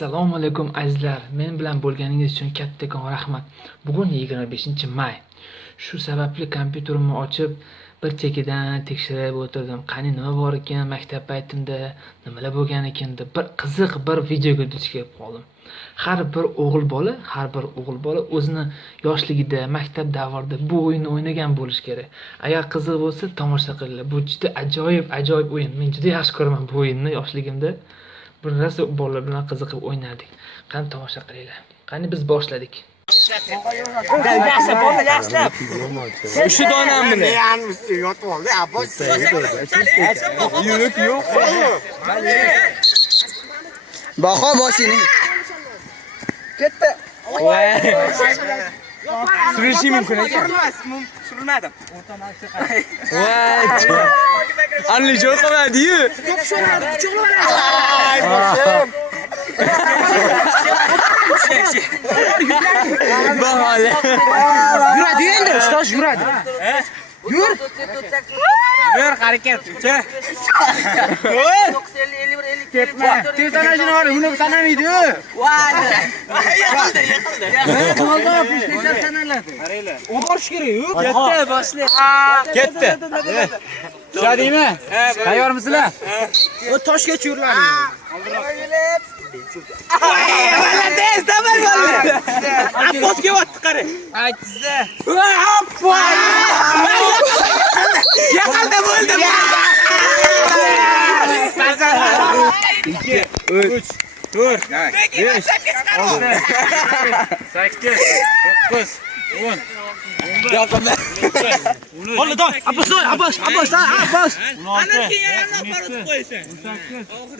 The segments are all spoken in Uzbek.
Assalomu alaykum azizlar. Men bilan bo'lganingiz uchun kattakon rahmat. Bugun 25-may. Shu sababli kompyuterimni ochib, bir chekidan tekshirib o'tirdim. Qani nima bor ekan maktab paytimda, nimalar bo'lgan ekan deb bir qiziq bir videoga duch kelib qoldim. Har bir o'g'il bola o'zini yoshligida, maktab davrida bu o'yinni o'ynagan bo'lish kerak. Agar qiziq bo'lsa, tomosha qilinglar. Bu juda ajoyib o'yin. Men juda yaxshi ko'raman bu o'yinni yoshligimda. Bir narsa bolalar bilan qiziqib o'ynardik. Qani tomosha qilinglar. Qani biz boshladik. Yaxshilab. Shu donamni. Yotib oldi, Abbos. Yurib yo'q. Baho boshini. Ketdi. Surishi mumkin ekan. Surmadim. Voy. Anli joy qolmadi-yu. Bahole. Yuradi endi, ustoz yuradi. Yur. Yur harakat. Ketma. Tezdan ajini var, uni sanamaydi. Yiqildi. To'g'ri, PlayStation sanaladi. Qaranglar. U borish kerak-ku. Ketdi, boshla. Ketdi. Tushadingmi? Tayyormisizlar? O toshga churiladi. Tez, dabar bo'ldi. Abbos kelyapti, qara. Aytsa. Yaqinda bo'ldi. 2, 3, 4, 5, 6, 8, 9, 10. Yaqinda. Qo'lida. Abbos. Ana keyin yana parod qo'yasan.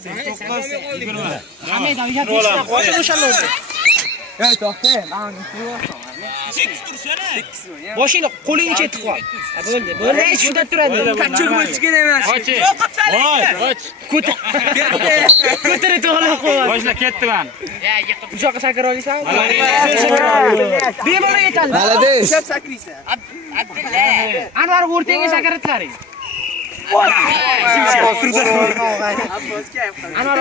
18, 20. Hamida uyatishda qo'yib o'shaladi. Ey, to'xta. Boshingni qo'lingni chetib qo'y. Bo'ldi. Shunda turadi. Qachon bo'lishgan emas. Ko'tarib to'g'rilab qo'y. Boshla ketdiman. Bu yoqqa shakar olasanmi? Bemalol yetadi. Malades. Shab sakraysan. Abdulla. Anvar o'rtanga shakar etlaring. Anvar.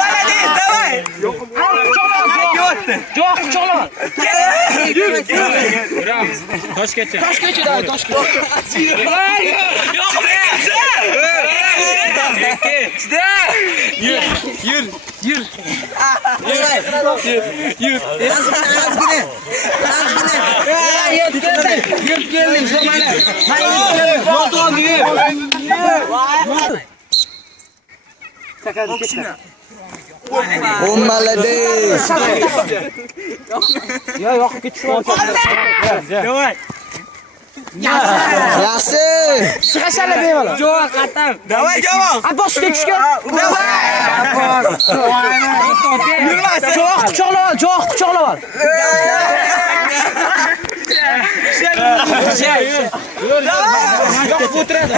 Malades, davay. Yo'q, quchoqlar. Toshgacha. Yur. Malades. Yo, yoqib ketishmoqchi. Davay. Yaxshi. Chiqashalar bemalol. Javob qatam. Davay, javob. Abbos tushgan. Davay. Yurmas. Jo'q quchoqlab ol. Yo'q o'tiradi.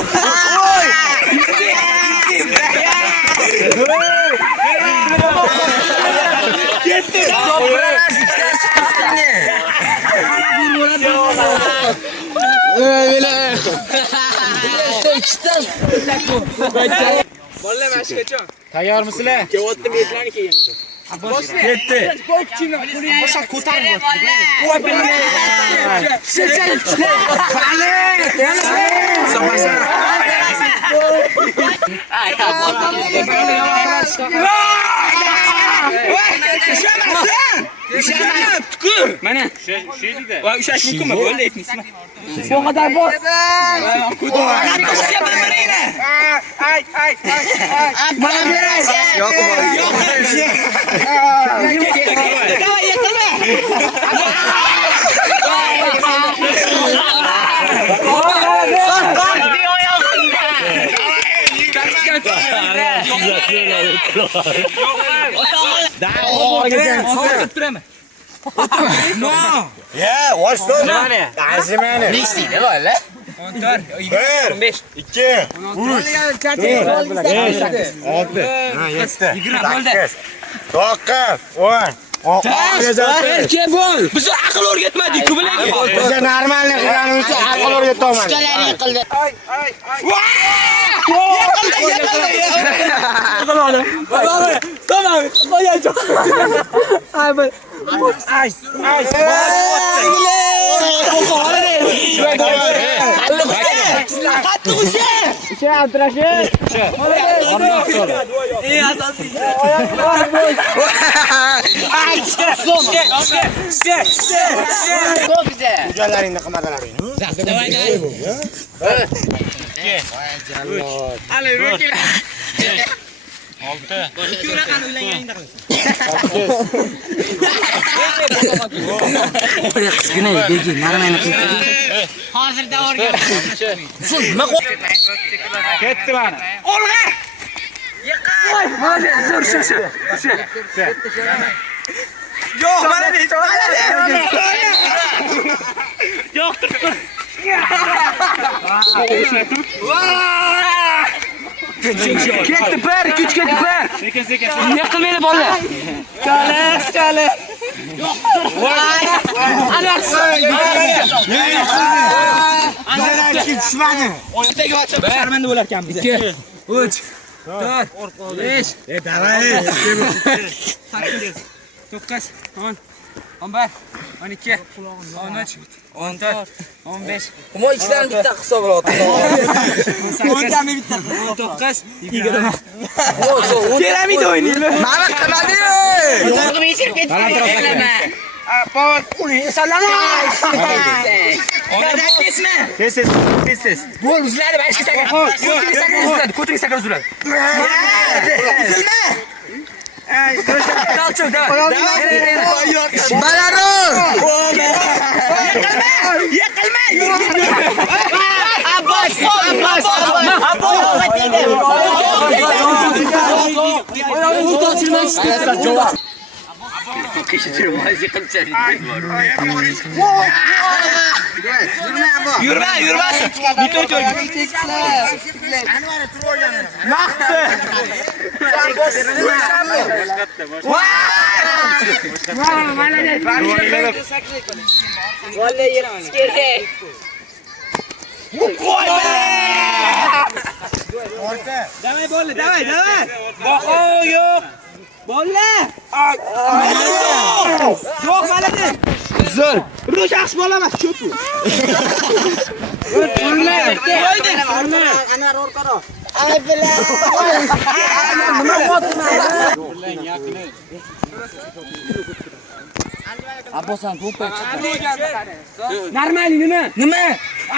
Ketdi. Bolalar mashqacha. Tayyormisizlar? Ketyapti metlarni kelgan. Ketdi. Boshqa ko'tarib. Mana shedida. Va ushash mumkinmi? Bo'ldi aytmaysiz. Bu qadar bor. Ay. Mana beray. Yo'q. Davay yiqilma. No. Yeah, what's up? Nani? Azimani. Nechta bo'la? 15, 2, 6, 7, 9 bo'l. Biz aql o'rgatmadik-ku bilaga. Biz normalni qilganimiz uchun aql o'rgatolmadik. Ustalar yiqildi. Yiqildi. Toma. Jo'laringni qilmadilaring. Ali, ro'kil. Qizgina begi, narmani qilib. Hozirda o'rgan. Ketdi mana. Olg'a! Yo'q, mana deydi. Yo'q, turib. Ketdi bir, kuch ketdi bir. Sekin. Ne qilmaydi bola? Kale. Anzalar kim tushmadi? O'yindagi WhatsApp sharmanda bo'lar ekan bizga. 3 4 5 Davay. 9 10 11 12 13 14 15 Mo ichdan bitta hisobot. 18 bitta 19 20 Piramida o'ynaydi. Mana qiladi. Yo'qmi ichib ketdi. Tez. Gol uzladi, bashki sakan. Ko'trik sakan uzladi. Uzilma. Dalcho, davay. Balarun. Yiqilma. Abbos. Yurma. Bitta o'tib. Vallahi yetib kerak. Davay bolla, davay. Baho yo'q. Bolla. Yo'q, maladi. Zo'r. Rush yaxshi bola emas, cho'pu. Anar orqaroq. Abbosan to'pga chiqdi. Normal nima?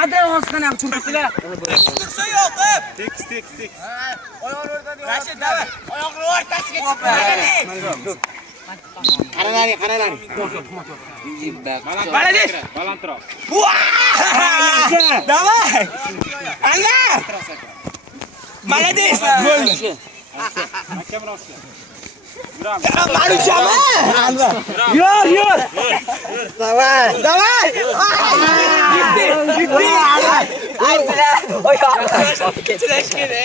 Adra hozirdan ham turibsizlar. Tursa yo'q. Tekis. Rashid, davay. Oyoqni o'rtasiga chiqdi. Qaralaring. Balandroq. Davay. Ana! Молодец! Mahkamroq ishla. Maruchami? Yur! Davay! Gitti! Aytdilar. Oyoq. Ketdi.